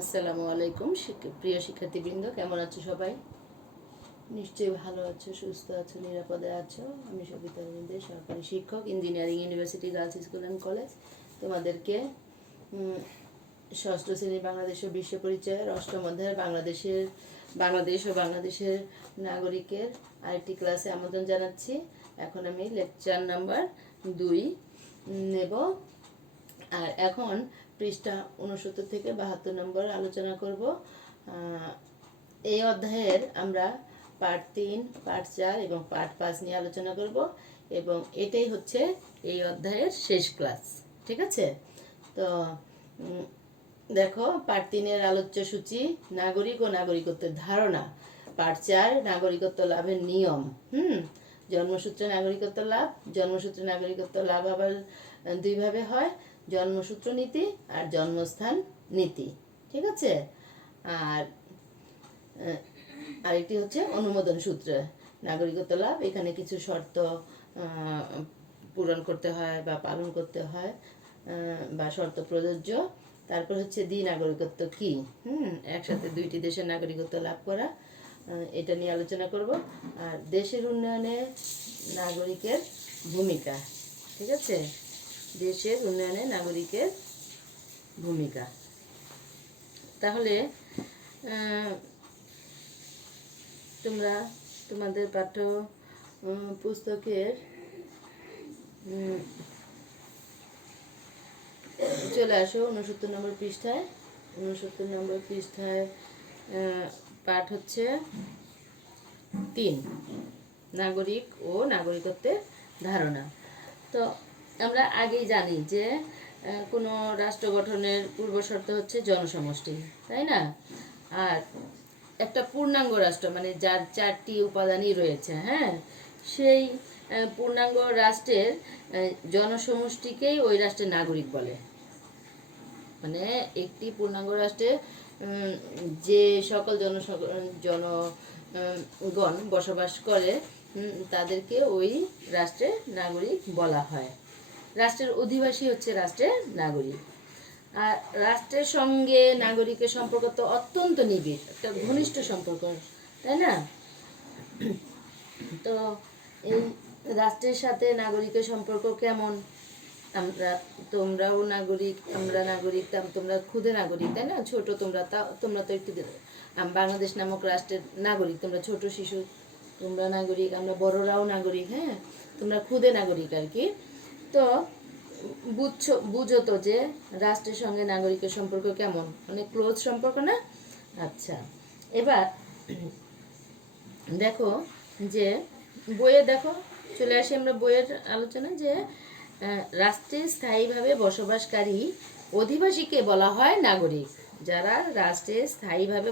আসসালামু আলাইকুম প্রিয় শিক্ষার্থীবৃন্দ, কেমন আছো সবাই? নিশ্চয়ই ভালো আছো, সুস্থ আছো, নিরাপদে আছো। আমি সবিতা রবীন্দ্র, সরকারি শিক্ষক, engineering university girls school and college. তোমাদেরকে ষষ্ঠ শ্রেণীর বাংলাদেশ ও বিশ্ব পরিচয়ের অষ্টম অধ্যায়ের বাংলাদেশ ও বাংলাদেশের নাগরিকের আরেকটি ক্লাসে আমন্ত্রণ জানাচ্ছি। এখন আমি লেকচার নাম্বার 2 নেব। আর এখন পৃষ্ঠা 69 থেকে 72 নম্বর আলোচনা করব। এই অধ্যায়ের আমরা পার্ট 3, পার্ট 4 এবং পার্ট 5 নিয়ে আলোচনা করব, এবং এটাই হচ্ছে এই অধ্যায়ের শেষ ক্লাস। ঠিক আছে? তো দেখো, পার্ট 3-এর আলোচ্য সূচি নাগরিক ও নাগরিকত্বের ধারণা। পার্ট 4 নাগরিকত্ব লাভের নিয়ম। জন্মসূত্রে নাগরিকত্ব লাভ। জন্মসূত্রে নাগরিকত্ব লাভ আবার দুইভাবে হয়, জন্মসূত্র নীতি আর জন্মস্থান নীতি। ঠিক আছে? আর আরেকটি হচ্ছে অনুমোদন সূত্রে নাগরিকত্ব লাভ। এখানে কিছু শর্ত পূরণ করতে হয় বা পালন করতে হয়, বা শর্ত প্রযোজ্য। তারপর হচ্ছে দ্বি নাগরিকত্ব কি, একসাথে দুইটি দেশের নাগরিকত্ব লাভ করা, এটা নিয়ে আলোচনা করব। আর দেশের উন্নয়নে নাগরিকের ভূমিকা। ঠিক আছে? দেশের উন্নয়নে নাগরিকের ভূমিকা। তাহলে তোমরা তোমাদের পাঠ্য পুস্তকের চলে আসো 69 নম্বর পৃষ্ঠায়। 69 নম্বর পৃষ্ঠায় পাঠ হচ্ছে 3, নাগরিক ও নাগরিকত্বের ধারণা। তো আমরা আগেই জানি যে কোনো রাষ্ট্র গঠনের পূর্বশর্ত হচ্ছে জনসমষ্টি, তাই না? আর একটা পূর্ণাঙ্গ রাষ্ট্র মানে যার 4টি উপাদানই রয়েছে, সেই পূর্ণাঙ্গ রাষ্ট্রের জনসমষ্টিকেই ওই রাষ্ট্রের নাগরিক বলে। মানে একটি পূর্ণাঙ্গ রাষ্ট্রে যে সকল জনগণ বসবাস করে তাদেরকে ওই রাষ্ট্রের নাগরিক বলা হয়। রাষ্ট্রের অধিবাসী হচ্ছে রাষ্ট্রের নাগরিক। আর রাষ্ট্রের সঙ্গে নাগরিকের সম্পর্ক তো অত্যন্ত নিবিড়, একটা ঘনিষ্ঠ সম্পর্ক, তাই না? তো এই রাষ্ট্রের সাথে নাগরিকের সম্পর্ক কেমন? তোমরাও নাগরিক, আমরা নাগরিক, তোমরা ক্ষুদে নাগরিক, তাই না? ছোট তোমরা তো একটু বাংলাদেশ নামক রাষ্ট্রের নাগরিক, তোমরা ছোট শিশু, তোমরা নাগরিক, আমরা বড়রাও নাগরিক। তোমরা ক্ষুদে নাগরিক আর কি। তো বুঝো তো যে রাষ্ট্রের সঙ্গে নাগরিকের সম্পর্ক কেমন, মানে ক্লোজ সম্পর্ক না? আচ্ছা, এবার দেখো যে বইয়ে দেখো, চলে আসি আমরা বইয়ের আলোচনা, যে রাষ্ট্রে স্থায়ীভাবে বসবাসকারী অধিবাসীকে বলা হয় নাগরিক। যারা রাষ্ট্রে স্থায়ীভাবে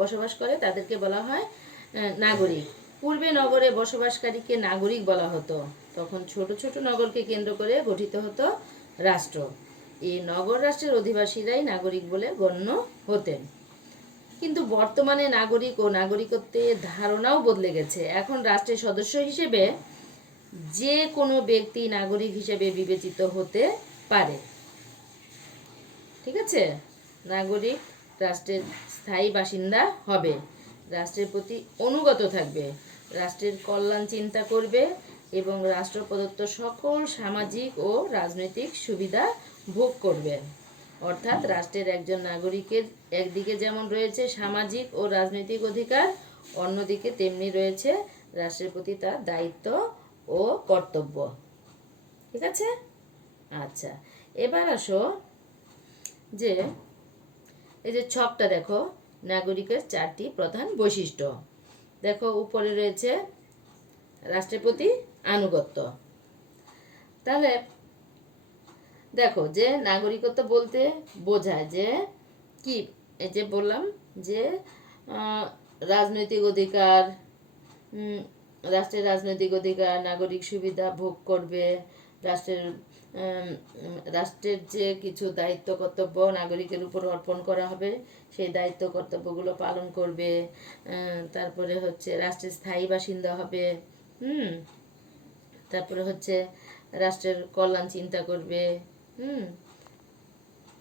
বসবাস করে তাদেরকে বলা হয় নাগরিক। পূর্বে নগরে বসবাসকারীকে নাগরিক বলা হতো। তখন ছোট ছোট নগরকে কেন্দ্র করে গঠিত হতো রাষ্ট্র। এই নগর রাষ্ট্রের অধিবাসীরাই নাগরিক বলে গণ্য হতেন। কিন্তু বর্তমানে নাগরিক ও নাগরিকত্বের ধারণাও বদলে গেছে। এখন রাষ্ট্রের সদস্য হিসেবে যে কোনো ব্যক্তি নাগরিক হিসেবে বিবেচিত হতে পারে। ঠিক আছে? নাগরিক রাষ্ট্রের স্থায়ী বাসিন্দা হবে, রাষ্ট্রের প্রতি অনুগত থাকবে, রাষ্ট্রের কল্যাণ চিন্তা করবে এবং রাষ্ট্র প্রদত্ত সকল সামাজিক ও রাজনৈতিক সুবিধা ভোগ করবে। অর্থাৎ রাষ্ট্রের একজন নাগরিকের একদিকে যেমন রয়েছে সামাজিক ও রাজনৈতিক অধিকার, অন্যদিকে তেমনি রয়েছে রাষ্ট্রের প্রতি তার দায়িত্ব ও কর্তব্য। ঠিক আছে? আচ্ছা, এবার আসো যে এই যে ছকটা দেখো, নাগরিকের 4টি প্রধান বৈশিষ্ট্য। দেখো উপরে রয়েছে রাষ্ট্রের প্রতি আনুগত্য। তাহলে দেখো যে নাগরিকত্ব বলতে বোঝায় যে কি, এই যে বললাম যে রাজনৈতিক অধিকার, রাষ্ট্রের রাজনৈতিক অধিকার, নাগরিক সুবিধা ভোগ করবে, রাষ্ট্রের যে কিছু দায়িত্ব কর্তব্য নাগরিকের উপর অর্পণ করা হবে সেই দায়িত্ব কর্তব্যগুলো পালন করবে। তারপরে হচ্ছে রাষ্ট্রের স্থায়ী বাসিন্দা হবে। তারপরে হচ্ছে রাষ্ট্রের কল্যাণ চিন্তা করবে।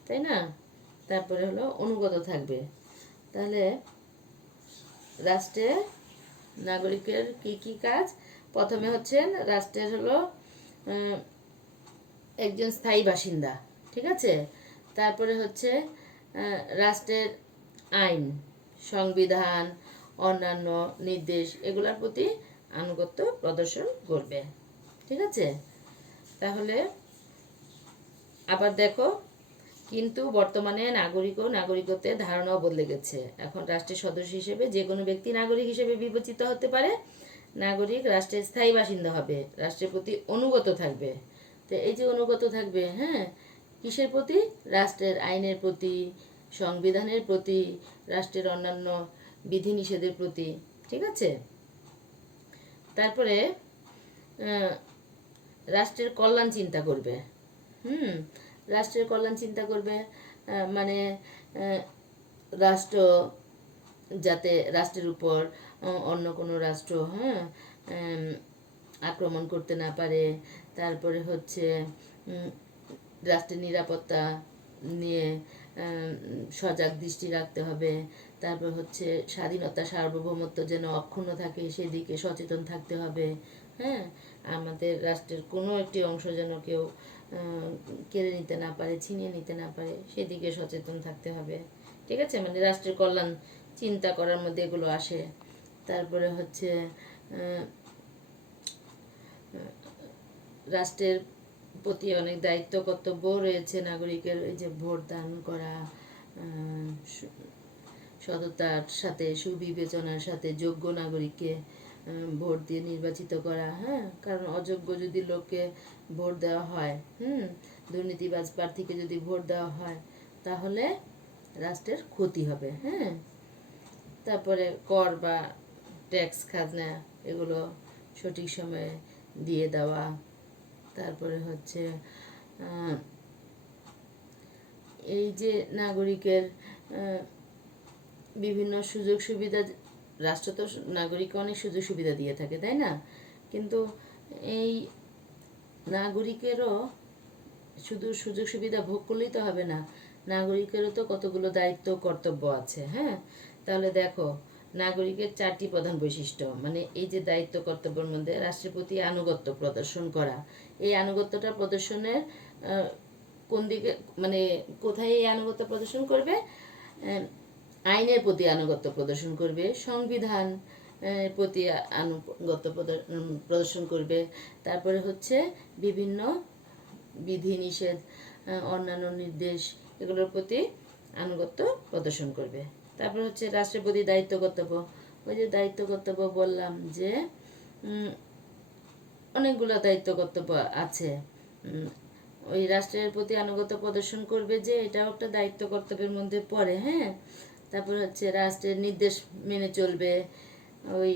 তাই না? তারপরে হলো অনুগত থাকবে। তাহলে রাষ্ট্রে নাগরিকের কি কি কাজ? প্রথমে হচ্ছেন রাষ্ট্রের হলো একজন স্থায়ী বাসিন্দা, ঠিক আছে। তারপরে হচ্ছে রাষ্ট্রের আইন, সংবিধান, অন্যান্য নির্দেশ এগুলোর প্রতি আনুগত্য প্রদর্শন করবে, ঠিক আছে। তাহলে আবার দেখো, কিন্তু বর্তমানে নাগরিক ও নাগরিকত্বের ধারণাও বদলে গেছে। এখন রাষ্ট্রের সদস্য হিসেবে যে কোনো ব্যক্তি নাগরিক হিসেবে বিবেচিত হতে পারে। নাগরিক রাষ্ট্রের স্থায়ী বাসিন্দা হবে, রাষ্ট্রের প্রতি অনুগত থাকবে। তো এই যে অনুগত থাকবে, হ্যাঁ, কিসের প্রতি? রাষ্ট্রের আইনের প্রতি, সংবিধানের প্রতি, রাষ্ট্রের অন্যান্য বিধিনিষেধের প্রতি, ঠিক আছে। তারপরে রাষ্ট্রের কল্যাণ চিন্তা করবে। রাষ্ট্রের কল্যাণ চিন্তা করবে, মানে রাষ্ট্র যাতে রাষ্ট্রের উপর অন্য কোনো রাষ্ট্র আক্রমণ করতে না পারে। তারপরে হচ্ছে রাষ্ট্রের নিরাপত্তা নিয়ে সজাগ দৃষ্টি রাখতে হবে। তারপর হচ্ছে স্বাধীনতা সার্বভৌমত্ব যেন অক্ষুণ্ণ থাকে সেদিকে সচেতন থাকতে হবে। হ্যাঁ, আমাদের রাষ্ট্রের কোনো একটি অংশ যেন কেউ কেড়ে নিতে না পারে, ছিনিয়ে নিতে না পারে, সেদিকে সচেতন থাকতে হবে, ঠিক আছে। মানে রাষ্ট্রের কল্যাণ চিন্তা করার মধ্যে এগুলো আসে। তারপরে হচ্ছে রাষ্ট্রের প্রতি অনেক দায়িত্ব কর্তব্য রয়েছে নাগরিকের। এই যে ভোট দান করা, সততার সাথে সুবিবেচনার সাথে যোগ্য নাগরিককে ভোট দিয়ে নির্বাচিত করা। হ্যাঁ, কারণ অযোগ্য যদি লোককে ভোট দেওয়া হয়, দুর্নীতিবাজ প্রার্থীকে যদি ভোট দেওয়া হয়, তাহলে রাষ্ট্রের ক্ষতি হবে। হ্যাঁ, তারপরে কর বা ট্যাক্স খাজনা এগুলো সঠিক সময়ে দিয়ে দেওয়া। তারপরে হচ্ছে এই যে নাগরিকের বিভিন্ন সুযোগ সুবিধা, রাষ্ট্র তো নাগরিককে অনেক সুযোগ সুবিধা দিয়ে থাকে, তাই না? কিন্তু এই নাগরিকেরও শুধু সুযোগ সুবিধা ভোগ করলেই তো হবে না, নাগরিকেরও তো কতগুলো দায়িত্ব কর্তব্য আছে। হ্যাঁ, তাহলে দেখো, নাগরিকের 4টি প্রধান বৈশিষ্ট্য, মানে এই যে দায়িত্ব কর্তব্যের মধ্যে রাষ্ট্রের প্রতি আনুগত্য প্রদর্শন করা। এই আনুগত্যটা প্রদর্শনের কোন দিকে, মানে কোথায় এই আনুগত্য প্রদর্শন করবে? আইনের প্রতি আনুগত্য প্রদর্শন করবে, সংবিধান প্রতি আনুগত্য প্রদর্শন করবে। তারপরে হচ্ছে বিভিন্ন বিধিনিষেধ, অন্যান্য নির্দেশ এগুলোর প্রতি আনুগত্য প্রদর্শন করবে। তারপর হচ্ছে রাষ্ট্রের প্রতি দায়িত্ব কর্তব্য। ওই যে দায়িত্ব কর্তব্য বললাম যে অনেকগুলো দায়িত্ব কর্তব্য আছে। ওই রাষ্ট্রের প্রতি আনুগত্য প্রদর্শন করবে, যে এটাও একটা দায়িত্ব কর্তব্যের মধ্যে পড়ে। হ্যাঁ, তারপর হচ্ছে রাষ্ট্রের নির্দেশ মেনে চলবে। ওই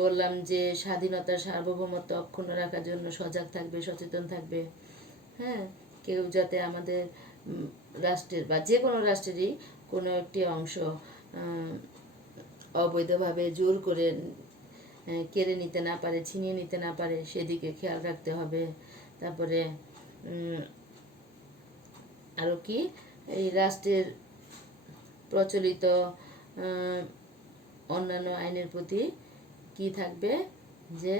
বললাম যে স্বাধীনতার সার্বভৌমত্ব অক্ষুণ্ণ রাখার জন্য সজাগ থাকবে, সচেতন থাকবে। হ্যাঁ, কেউ যাতে আমাদের রাষ্ট্রের বা যে কোনো রাষ্ট্রেরই কোনো একটি অংশ অবৈধভাবে জোর করে কেড়ে নিতে না পারে, ছিনিয়ে নিতে না পারে, সেদিকে খেয়াল রাখতে হবে। তারপরে আরও কি, এই রাষ্ট্রের প্রচলিত অন্যান্য আইনের প্রতি কি থাকবে? যে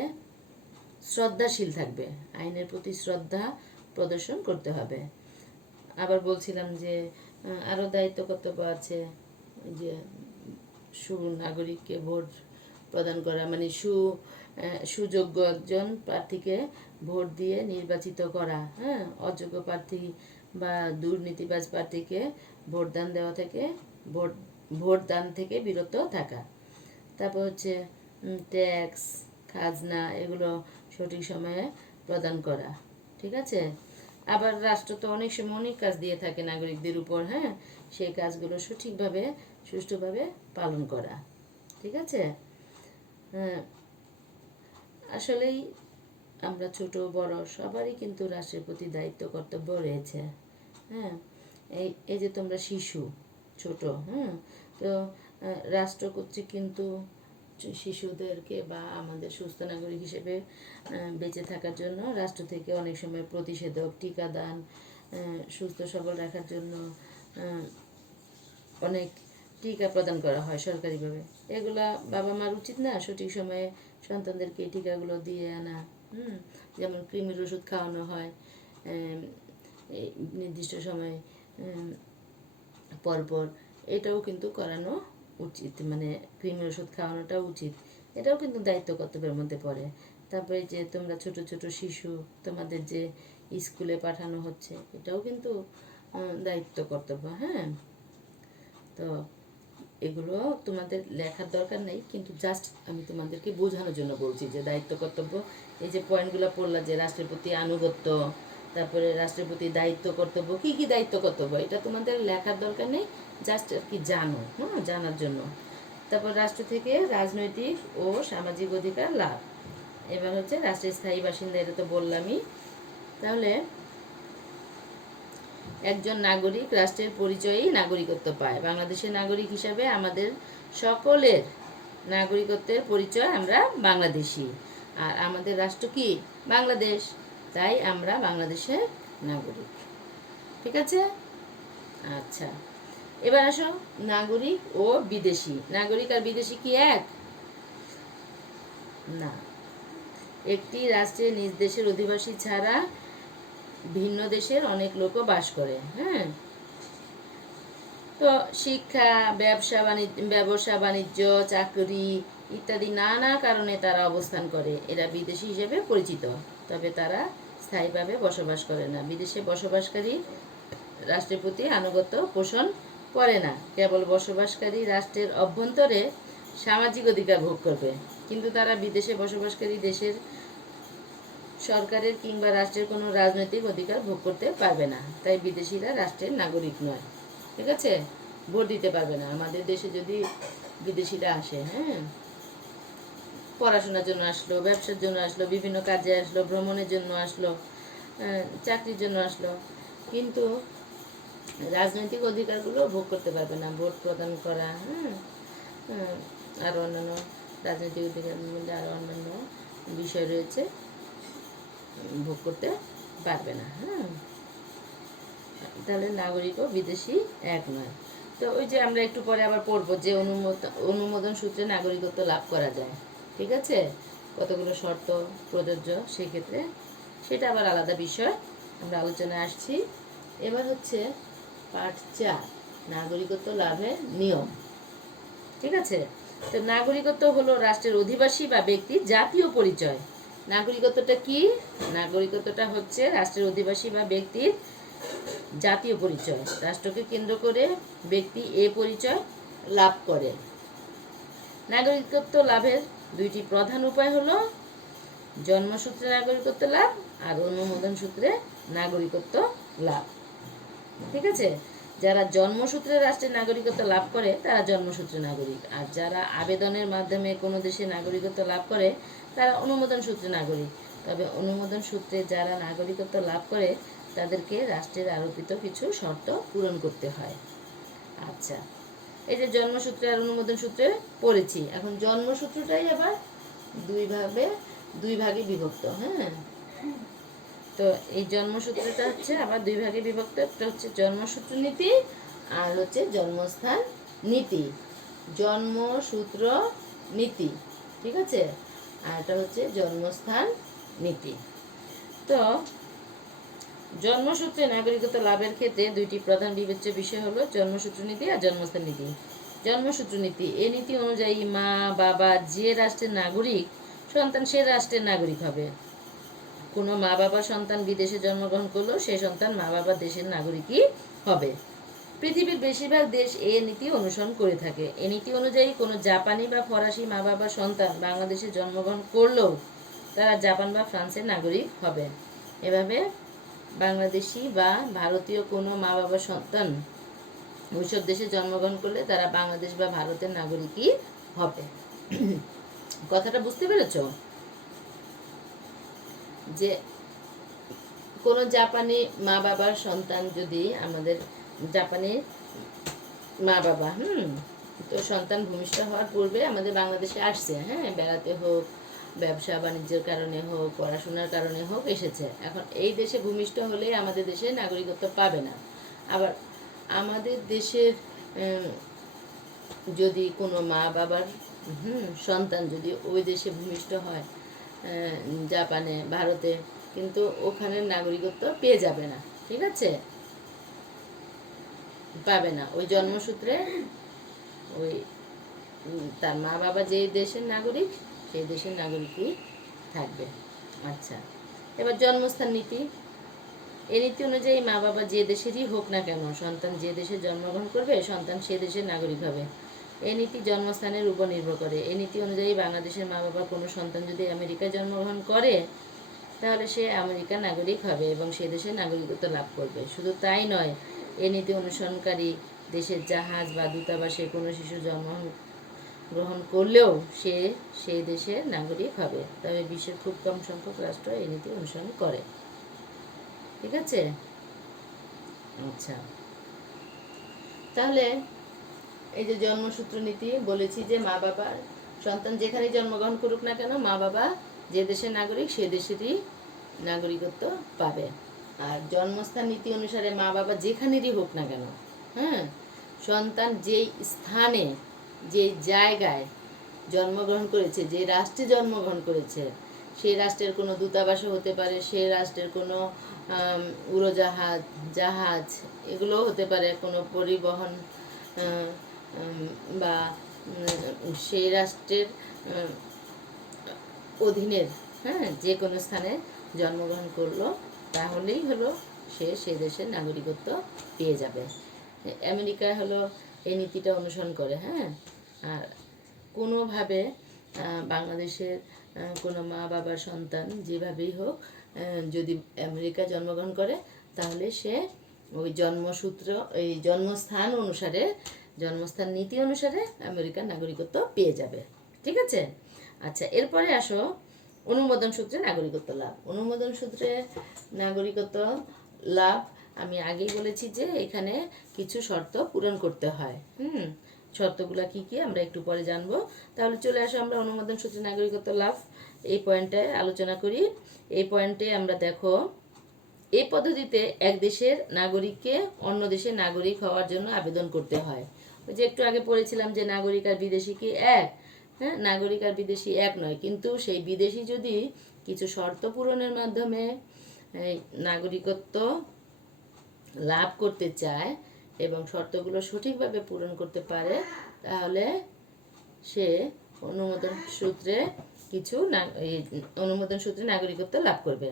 শ্রদ্ধাশীল থাকবে, আইনের প্রতি শ্রদ্ধা প্রদর্শন করতে হবে। আবার বলছিলাম যে আরও দায়িত্ব কর্তব্য আছে, যে সুনাগরিককে ভোট প্রদান করা, মানে সুযোগ্য একজন প্রার্থীকে ভোট দিয়ে নির্বাচিত করা। হ্যাঁ, অযোগ্য প্রার্থী বা দুর্নীতিবাজ প্রার্থীকে ভোটদান দেওয়া থেকে ভোটদান থেকে বিরত থাকা। তারপর হচ্ছে ট্যাক্স খাজনা এগুলো সঠিক সময়ে প্রদান করা, ঠিক আছে। আবার রাষ্ট্র তো অনেক সময় অনেক কাজ দিয়ে থাকে নাগরিকদের উপর। হ্যাঁ, সেই কাজগুলো সঠিকভাবে সুষ্ঠুভাবে পালন করা, ঠিক আছে। আসলেই আমরা ছোট বড় সবারই কিন্তু রাষ্ট্রের প্রতি দায়িত্ব কর্তব্য রয়েছে। হ্যাঁ, এই যে তোমরা শিশু ছোট, তো রাষ্ট্র কর্তৃক কিন্তু শিশুদেরকে বা আমাদের সুস্থ নাগরিক হিসেবে বেঁচে থাকার জন্য রাষ্ট্র থেকে অনেক সময় প্রতিষেধক, টিকাদান, সুস্থ সবল রাখার জন্য অনেক টিকা প্রদান করা হয় সরকারিভাবে। এগুলা বাবা মার উচিত না সঠিক সময়ে সন্তানদেরকে এই টিকাগুলো দিয়ে আনা। যেমন কৃমির ওষুধ খাওয়ানো হয় এই নির্দিষ্ট সময়ে পরপর, এটাও কিন্তু করানো উচিত, মানে কৃমির ওষুধ খাওয়ানোটা উচিত। এটাও কিন্তু দায়িত্ব কর্তব্যের মধ্যে পড়ে। তারপরে যে তোমরা ছোট ছোট শিশু তোমাদের যে স্কুলে পাঠানো হচ্ছে, এটাও কিন্তু দায়িত্ব কর্তব্য। হ্যাঁ, তো এগুলো তোমাদের লেখার দরকার নেই, কিন্তু জাস্ট আমি তোমাদেরকে বোঝানোর জন্য বলছি যে দায়িত্ব কর্তব্য। এই যে পয়েন্টগুলো পড়লা, যে রাষ্ট্রের প্রতি আনুগত্য, তারপরে রাষ্ট্রের প্রতি দায়িত্ব কর্তব্য, কী কী দায়িত্ব কর্তব্য, এটা তোমাদের লেখার দরকার নেই, জাস্ট আর কি জানো, জানার জন্য। তারপর রাষ্ট্র থেকে রাজনৈতিক ও সামাজিক অধিকার লাভ। এবার হচ্ছে রাষ্ট্রের স্থায়ী বাসিন্দা, এটা তো বললামই। তাহলে একজন নাগরিক রাষ্ট্রের পরিচয়েই নাগরিকত্ব পায়। বাংলাদেশের নাগরিক হিসাবে আমাদের সকলের নাগরিকত্বের পরিচয় আমরা বাংলাদেশি, আর আমাদের রাষ্ট্র কি? বাংলাদেশ, তাই আমরা বাংলাদেশের নাগরিক। ঠিক আছে? আচ্ছা, এবার আসো নাগরিক ও বিদেশি। নাগরিক আর বিদেশি কি এক? না। একটি রাষ্ট্রে নিজ দেশের অধিবাসী ছাড়া ভিন্ন দেশের অনেক লোকও বাস করে। হ্যাঁ, তো শিক্ষা, ব্যবসা বাণিজ্য, চাকরি ইত্যাদি নানা কারণে তারা অবস্থান করে। এরা বিদেশি হিসেবে পরিচিত, তবে তারা স্থায়ীভাবে বসবাস করে না। বিদেশে বসবাসকারী রাষ্ট্রের প্রতি আনুগত্য পোষণ করে না, কেবল বসবাসকারী রাষ্ট্রের অভ্যন্তরে সামাজিক অধিকার ভোগ করবে, কিন্তু তারা বিদেশে বসবাসকারী দেশের সরকারের কিংবা রাষ্ট্রের কোনো রাজনৈতিক অধিকার ভোগ করতে পারবে না। তাই বিদেশিরা রাষ্ট্রের নাগরিক নয়। ঠিক আছে? ভোট দিতে পারবে না। আমাদের দেশে যদি বিদেশিরা আসে, হ্যাঁ, পড়াশোনার জন্য আসলো, ব্যবসার জন্য আসলো, বিভিন্ন কাজে আসলো, ভ্রমণের জন্য আসলো, চাকরির জন্য আসলো, কিন্তু রাজনৈতিক অধিকারগুলো ভোগ করতে পারবে না। ভোট প্রদান করা, আরও অন্যান্য রাজনৈতিক অধিকারের মধ্যে আরও অন্যান্য বিষয় রয়েছে, ভোগ করতে পারবে না। তাহলে নাগরিক ও বিদেশি এক নয়। তো ওই যে আমরা একটু পরে আবার পড়বো যে অনুমোদন সূত্রে নাগরিকত্ব লাভ করা যায়। ঠিক আছে? কতগুলো শর্ত প্রযোজ্য সেক্ষেত্রে, সেটা আবার আলাদা বিষয়, আমরা আলোচনায় আসছি। এবার হচ্ছে পাঠ 4, নাগরিকত্ব লাভের নিয়ম। ঠিক আছে? তো নাগরিকত্ব হলো রাষ্ট্রের অধিবাসী বা ব্যক্তির জাতীয় পরিচয়। নাগরিকত্বটা কি? নাগরিকত্বটা হচ্ছে রাষ্ট্রের অধিবাসী বা ব্যক্তির জাতীয় পরিচয়। রাষ্ট্রকে কেন্দ্র করে ব্যক্তি এ পরিচয় লাভ করে। নাগরিকত্ব লাভের দুইটি প্রধান উপায় হলো জন্মসূত্রে নাগরিকত্ব লাভ আর অনুমোদন সূত্রে নাগরিকত্ব লাভ। ঠিক আছে? যারা জন্মসূত্রে রাষ্ট্রের নাগরিকত্ব লাভ করে তারা জন্মসূত্রে নাগরিক, আর যারা আবেদনের মাধ্যমে কোনো দেশে নাগরিকত্ব লাভ করে তারা অনুমোদন সূত্রে নাগরিক। তবে অনুমোদন সূত্রে যারা নাগরিকত্ব লাভ করে তাদেরকে রাষ্ট্রের আরোপিত কিছু শর্ত পূরণ করতে হয়। আচ্ছা, এই যে জন্মসূত্রে আর অনুমোদন সূত্রে পড়েছি, এখন জন্মসূত্রটাই আবার দুই ভাগে বিভক্ত। হ্যাঁ, তো এই জন্মসূত্রটা হচ্ছে আবার দুই ভাগে বিভক্ত। একটা হচ্ছে জন্মসূত্র নীতি আর হচ্ছে জন্মস্থান নীতি। জন্মসূত্র নীতি, ঠিক আছে, আর এটা হচ্ছে জন্মস্থান নীতি। তো জন্মসূত্রে নাগরিকত্ব লাভের ক্ষেত্রে দুইটি প্রধান বিবেচ্য বিষয় হলো জন্মসূত্র নীতি আর জন্মস্থান নীতি। জন্মসূত্র নীতি, এই নীতি অনুযায়ী মা বাবা যে রাষ্ট্রের নাগরিক, সন্তান সে রাষ্ট্রের নাগরিক হবে। কোনো মা বাবা সন্তান বিদেশে জন্মগ্রহণ করলেও সে সন্তান মা বাবার দেশের নাগরিকই হবে। পৃথিবীর বেশিরভাগ দেশ এ নীতি অনুসরণ করে থাকে। এ নীতি অনুযায়ী কোনো জাপানি বা ফরাসি মা বাবার সন্তান বাংলাদেশে জন্মগ্রহণ করলেও তারা জাপান বা ফ্রান্সের নাগরিক হবে। এভাবে বাংলাদেশি বা ভারতীয় কোনো মা বাবার সন্তান ওইসব দেশে জন্মগ্রহণ করলে তারা বাংলাদেশ বা ভারতের নাগরিকই হবে। কথাটা বুঝতে পেরেছ? যে কোনো জাপানি মা বাবার সন্তান যদি আমাদের জাপানি মা বাবা তো সন্তান ভূমিষ্ঠ হওয়ার পূর্বে আমাদের বাংলাদেশে আসছে, হ্যাঁ, বেড়াতে হোক, ব্যবসা বাণিজ্যের কারণে হোক, পড়াশোনার কারণে হোক এসেছে। এখন এই দেশে ভূমিষ্ঠ হলে আমাদের দেশে নাগরিকত্ব পাবে না। আবার আমাদের দেশের যদি কোনো মা বাবার সন্তান যদি ওই দেশে ভূমিষ্ঠ হয়, জাপানে, ভারতে, কিন্তু ওখানের নাগরিকত্ব পেয়ে যাবে না, ঠিক আছে, পাবে না। ওই জন্মসূত্রে ওই তার মা বাবা যে দেশের নাগরিক সেই দেশের নাগরিকই থাকবে। আচ্ছা, এবার জন্মস্থান নীতি। এই নীতি অনুযায়ী মা বাবা যে দেশেরই হোক না কেন, সন্তান যে দেশে জন্মগ্রহণ করবে সন্তান সে দেশের নাগরিক হবে। এই নীতি জন্মস্থানের উপর নির্ভর করে। এই নীতি অনুযায়ী বাংলাদেশের মা বাবা কোনো সন্তান যদি আমেরিকায় জন্মগ্রহণ করে তাহলে সে আমেরিকার নাগরিক হবে এবং সে দেশের নাগরিকত্ব লাভ করবে। শুধু তাই নয়, এই নীতি অনুসরণকারী দেশের জাহাজ বা দূতাবাসে কোনো শিশু জন্মগ্রহণ করলেও সে সেই দেশের নাগরিক হবে। তবে বিশ্বের খুব কম সংখ্যক রাষ্ট্র এই নীতি অনুসরণ করে। ঠিক আছে? আচ্ছা, তাহলে এই যে জন্মসূত্র নীতি বলেছি যে মা বাবার সন্তান যেখানে জন্মগ্রহণ করুক না কেন মা বাবা যে দেশের নাগরিক সে দেশেরই নাগরিকত্ব পাবে। আর জন্মস্থান নীতি অনুসারে মা বাবা যেখানেরই হোক না কেন, হ্যাঁ, সন্তান যেই স্থানে যে জায়গায় জন্মগ্রহণ করেছে, যে রাষ্ট্রে জন্মগ্রহণ করেছে, সেই রাষ্ট্রের কোনো দূতাবাসও হতে পারে, সেই রাষ্ট্রের কোনো উড়োজাহাজ, জাহাজ, এগুলোও হতে পারে, কোনো পরিবহন বা সেই রাষ্ট্রের অধীনের, হ্যাঁ, যে কোনো স্থানে জন্মগ্রহণ করলো তাহলেই হলো সে দেশের নাগরিকত্ব পেয়ে যাবে। আমেরিকা হলো এই নীতিটা অনুসরণ করে। হ্যাঁ, আর কোনোভাবে বাংলাদেশের কোনো মা বাবার সন্তান যেভাবেই হোক যদি আমেরিকা জন্মগ্রহণ করে তাহলে সে ওই জন্মসূত্র এই জন্মস্থান নীতি অনুসারে আমেরিকার নাগরিকত্ব পেয়ে যাবে। ঠিক আছে? আচ্ছা, এরপরে আসো অনুমোদন সূত্রে নাগরিকত্ব লাভ। অনুমোদন সূত্রে নাগরিকত্ব লাভ আমি আগেই বলেছি যে এখানে কিছু শর্ত পূরণ করতে হয়। শর্তগুলো কি কি আমরা একটু পরে জানবো। তাহলে চলে আসো আমরা অনুমোদন সূত্রে নাগরিকত্ব লাভ এই পয়েন্টে আলোচনা করি। এই পয়েন্টে আমরা দেখো, এই পদ্ধতিতে এক দেশের নাগরিককে অন্য দেশের নাগরিক হওয়ার জন্য আবেদন করতে হয়। ওই যে একটু আগে পড়েছিলাম যে নাগরিক আর বিদেশি কি এক? হ্যাঁ, নাগরিক আর বিদেশি এক নয়, কিন্তু সেই বিদেশি যদি কিছু শর্ত পূরণের মাধ্যমে নাগরিকত্ব লাভ করতে চায় এবং শর্তগুলো সঠিকভাবে পূরণ করতে পারে তাহলে সে অনুমোদন সূত্রে নাগরিকত্ব লাভ করবে।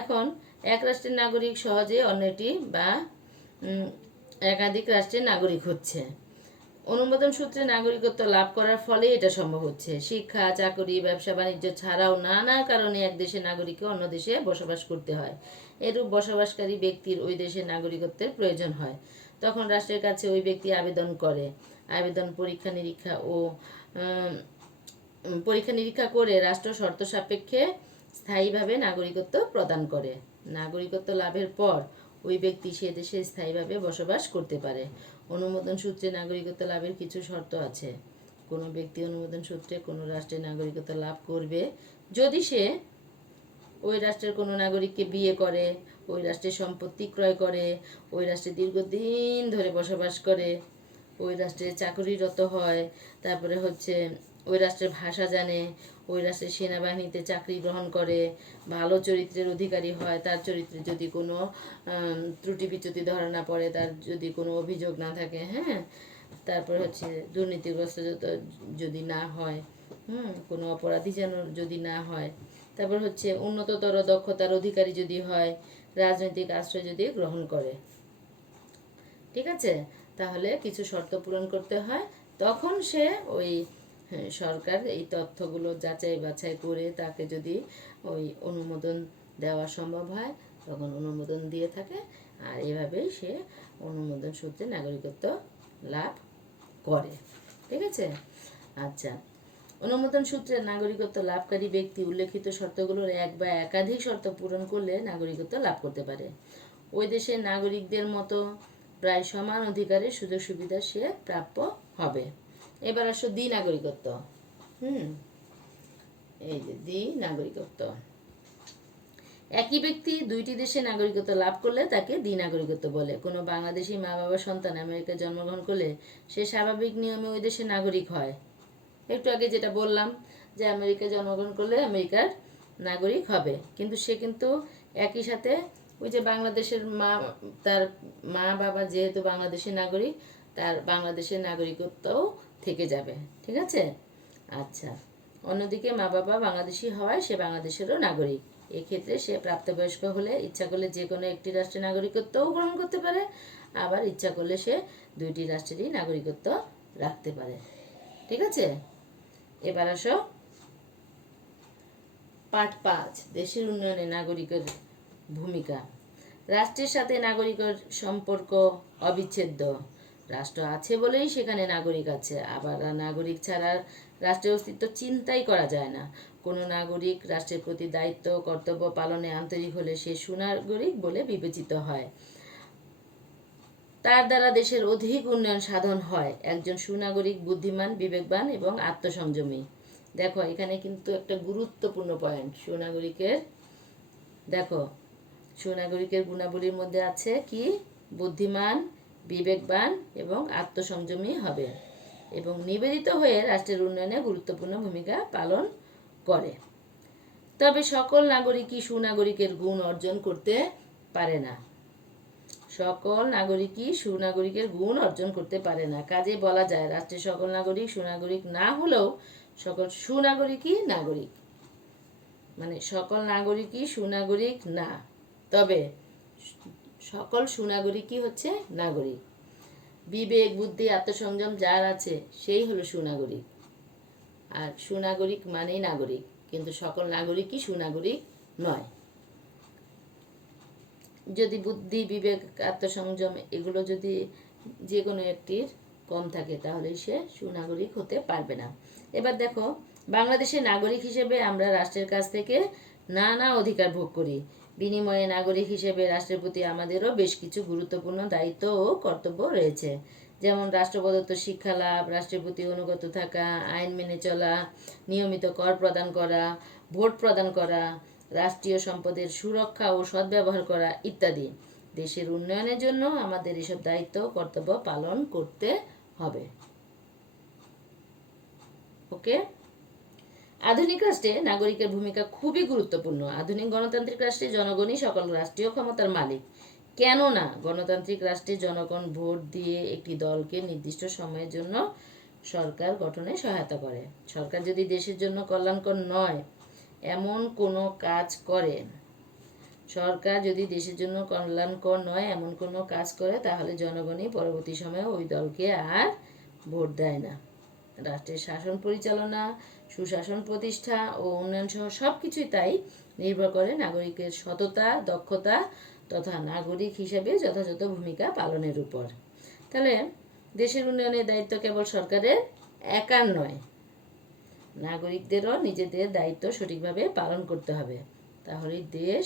এখন এক রাষ্ট্রের নাগরিক সহজে অন্যটি বা একাধিক রাষ্ট্রের নাগরিক হচ্ছে। অনুমোদন সূত্রে নাগরিকত্ব লাভ করার ফলে এটা সম্ভব হচ্ছে। শিক্ষা, চাকরি, ব্যবসা বাণিজ্য ছাড়াও নানা কারণে এক দেশের নাগরিককে অন্য দেশে বসবাস করতে হয়। এরূপ বসবাসকারী ব্যক্তির ওই দেশের নাগরিকত্বের প্রয়োজন হয়। তখন রাষ্ট্রের কাছে ওই ব্যক্তি আবেদন করে। আবেদন পরীক্ষা নিরীক্ষা করে রাষ্ট্র শর্ত সাপেক্ষে স্থায়ীভাবে নাগরিকত্ব প্রদান করে। নাগরিকত্ব লাভের পর ওই ব্যক্তি সে দেশে স্থায়ীভাবে বসবাস করতে পারে। অনুমোদন সূত্রে নাগরিকত্ব লাভের কিছু শর্ত আছে। কোনো ব্যক্তি অনুমোদন সূত্রে কোনো রাষ্ট্রের নাগরিকত্ব লাভ করবে যদি সে ওই রাষ্ট্রের কোনো নাগরিককে বিয়ে করে, ওই রাষ্ট্রের সম্পত্তি ক্রয় করে, ওই রাষ্ট্রে দীর্ঘদিন ধরে বসবাস করে, ওই রাষ্ট্রে চাকরিরত হয়, তারপরে হচ্ছে ওই রাষ্ট্রের ভাষা জানে, ওই রাষ্ট্রের সেনাবাহিনীতে চাকরি গ্রহণ করে, ভালো চরিত্রের অধিকারী হয়, তার চরিত্রে যদি কোনো ত্রুটি বিচ্যুতি ধরা না পড়ে, তার যদি কোনো অভিযোগ না থাকে, হ্যাঁ, তারপরে হচ্ছে দুর্নীতিগ্রস্ত যদি না হয়, কোনো অপরাধী যেন যদি না হয়, তারপর হচ্ছে উন্নততর দক্ষতার অধিকারী যদি হয়, রাজনৈতিক আশ্রয় যদি গ্রহণ করে। ঠিক আছে? তাহলে কিছু শর্ত পূরণ করতে হয়, তখন সে ওই সরকার এই তথ্যগুলো যাচাই বাছাই করে তাকে যদি ওই অনুমোদন দেওয়া সম্ভব হয় তখন অনুমোদন দিয়ে থাকে। আর এভাবেই সে অনুমোদন সূত্রে নাগরিকত্ব লাভ করে। ঠিক আছে? আচ্ছা, অনুমোদন সূত্রে নাগরিকত্ব লাভকারী ব্যক্তি উল্লেখিত শর্তগুলোর এক বা একাধিক শর্ত পূরণ করলে নাগরিকত্ব লাভ করতে পারে। ওই দেশের নাগরিকদের মতো প্রায় সমান অধিকারের সুযোগ সুবিধা সে প্রাপ্য হবে। এবার আসো দ্বি নাগরিকত্ব। এই যে দ্বি নাগরিকত্ব, একই ব্যক্তি দুইটি দেশে নাগরিকত্ব লাভ করলে তাকে দ্বিনাগরিকত্ব বলে। কোনো বাংলাদেশি মা বাবার সন্তান আমেরিকায় জন্মগ্রহণ করলে সে স্বাভাবিক নিয়মে ওই দেশের নাগরিক হয়। একটু আগে যেটা বললাম যে আমেরিকায় জন্মগ্রহণ করলে আমেরিকার নাগরিক হবে, কিন্তু সে কিন্তু একই সাথে ওই যে বাংলাদেশের তার মা বাবা যেহেতু বাংলাদেশের নাগরিক, তার বাংলাদেশের নাগরিকত্বও থেকে যাবে। ঠিক আছে? আচ্ছা, অন্যদিকে মা বাবা বাংলাদেশি হওয়ায় সে বাংলাদেশেরও নাগরিক। এক্ষেত্রে সে প্রাপ্তবয়স্ক হলে ইচ্ছা করলে যে কোনো একটি রাষ্ট্রের নাগরিকত্বও গ্রহণ করতে পারে, আবার ইচ্ছা করলে সে দুইটি রাষ্ট্রেরই নাগরিকত্ব রাখতে পারে। ঠিক আছে? এবার আসো পাঠ 5, দেশের উন্নয়নে নাগরিকের ভূমিকা। রাষ্ট্রের সাথে নাগরিকের সম্পর্ক অবিচ্ছেদ্য। রাষ্ট্র আছে বলেই সেখানে নাগরিক আছে, আবার নাগরিক ছাড়া রাষ্ট্রের অস্তিত্ব চিন্তাই করা যায় না। কোনো নাগরিক রাষ্ট্রের প্রতি দায়িত্ব কর্তব্য পালনে আন্তরিক হলে সে সুনাগরিক বলে বিবেচিত হয়। তার দ্বারা দেশের অধিক উন্নয়ন সাধন হয়। একজন সুনাগরিক বুদ্ধিমান, বিবেকবান এবং আত্মসংযমী। দেখো এখানে কিন্তু একটা গুরুত্বপূর্ণ পয়েন্ট, সুনাগরিকের দেখো সুনাগরিকের গুণাবলীর মধ্যে আছে কি? বুদ্ধিমান, বিবেকবান এবং আত্মসংযমী হবে, এবং নিবেদিত হয়ে রাষ্ট্রের উন্নয়নে গুরুত্বপূর্ণ ভূমিকা পালন করে। তবে সকল নাগরিকই সুনাগরিকের গুণ অর্জন করতে পারে না। সকল নাগরিকই সুনাগরিকের গুণ অর্জন করতে পারে না। কাজে বলা যায় রাষ্ট্রের সকল নাগরিক সুনাগরিক না হলেও সকল সুনাগরিকই নাগরিক। মানে সকল নাগরিকই সুনাগরিক না, তবে সকল সুনাগরিকই হচ্ছে নাগরিক। বিবেক, বুদ্ধি, আত্মসংযম যার আছে সেই হলো সুনাগরিক। আর সুনাগরিক মানেই নাগরিক, কিন্তু সকল নাগরিকই সুনাগরিক নয়। যদি বুদ্ধি, বিবেক, আত্মসংযম এগুলো যদি যে কোনো একটির কম থাকে তাহলে সে সুনাগরিক হতে পারবে না। এবার দেখো, বাংলাদেশের নাগরিক হিসেবে আমরা রাষ্ট্রের কাছ থেকে নানা অধিকার ভোগ করি। বিনিময়ে নাগরিক হিসেবে রাষ্ট্রের প্রতি আমাদেরও বেশ কিছু গুরুত্বপূর্ণ দায়িত্ব ও কর্তব্য রয়েছে। যেমন রাষ্ট্র প্রদত্ত শিক্ষা লাভ, রাষ্ট্রের প্রতি অনুগত থাকা, আইন মেনে চলা, নিয়মিত কর প্রদান করা, ভোট প্রদান করা, রাষ্ট্রীয় সম্পদের সুরক্ষা ও সদ্ব্যবহার করা ইত্যাদি। দেশের উন্নয়নের জন্য আমাদের এসব দায়িত্ব কর্তব্য পালন করতে হবে। ওকে? আধুনিক রাষ্ট্রে নাগরিকের ভূমিকা খুবই গুরুত্বপূর্ণ। আধুনিক গণতান্ত্রিক রাষ্ট্রে জনগণই সকল রাষ্ট্রীয় ক্ষমতার মালিক। কেননা গণতান্ত্রিক রাষ্ট্রে জনগণ ভোট দিয়ে একটি দলকে নির্দিষ্ট সময়ের জন্য সরকার গঠনে সহায়তা করে। সরকার যদি দেশের জন্য কল্যাণকর নয় এমন কোনো কাজ করে সরকার যদি দেশের জন্য কল্যাণকর নয় এমন কোনো কাজ করে তাহলে জনগণই পরবর্তী সময়ে ওই দলকে আর ভোট দেয় না। রাষ্ট্রের শাসন পরিচালনা, সুশাসন প্রতিষ্ঠা ও উন্নয়ন সহ সব কিছুই তাই নির্ভর করে নাগরিকের সততা, দক্ষতা তথা নাগরিক হিসেবে যথাযথ ভূমিকা পালনের উপর। তাহলে দেশের উন্নয়নের দায়িত্ব কেবল সরকারের একার নয়, নাগরিকদেরও নিজেদের দায়িত্ব সঠিকভাবে পালন করতে হবে। তাহলেই দেশ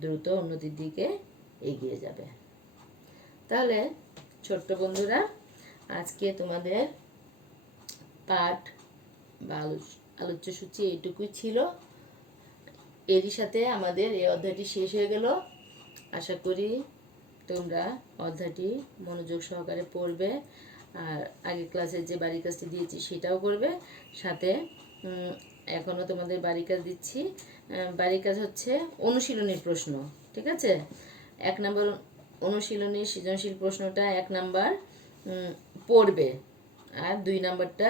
দ্রুত উন্নতির দিকে এগিয়ে যাবে। তাহলে ছোট্ট বন্ধুরা, আজকে তোমাদের পাঠ বা আলোচ্যসূচি এইটুকুই ছিল। এরই সাথে আমাদের এই অধ্যায়টি শেষ হয়ে গেল। আশা করি তোমরা অধ্যায়টি মনোযোগ সহকারে পড়বে, আর আগের ক্লাসে যে বাড়ির কাজটি দিয়েছি সেটাও করবে। সাথে এখনও তোমাদের বাড়ির কাজ দিচ্ছি। বাড়ির কাজ হচ্ছে অনুশীলনীর প্রশ্ন। ঠিক আছে? 1 নম্বর অনুশীলনীর সৃজনশীল প্রশ্নটা 1 নাম্বার পড়বে, আর 2 নাম্বারটা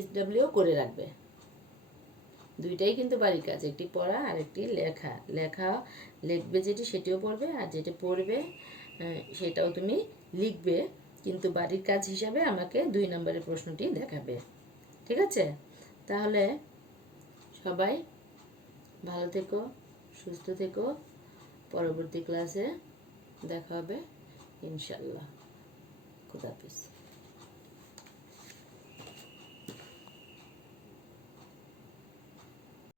HW করে রাখবে। দুইটাই কিন্তু বাড়ির কাজ, একটি পড়া আর একটি লেখা। লিখবে যেটি সেটিও পড়বে, আর যেটা পড়বে সেটাও তুমি লিখবে, কিন্তু বাড়ির কাজ হিসাবে আমাকে 2 নম্বরের প্রশ্নটি দেখাবে। ঠিক আছে? তাহলে সবাই ভালো থেকো, সুস্থ থেকো। পরবর্তী ক্লাসে দেখা হবে ইনশাল্লাহ। খুদা হাফেজ।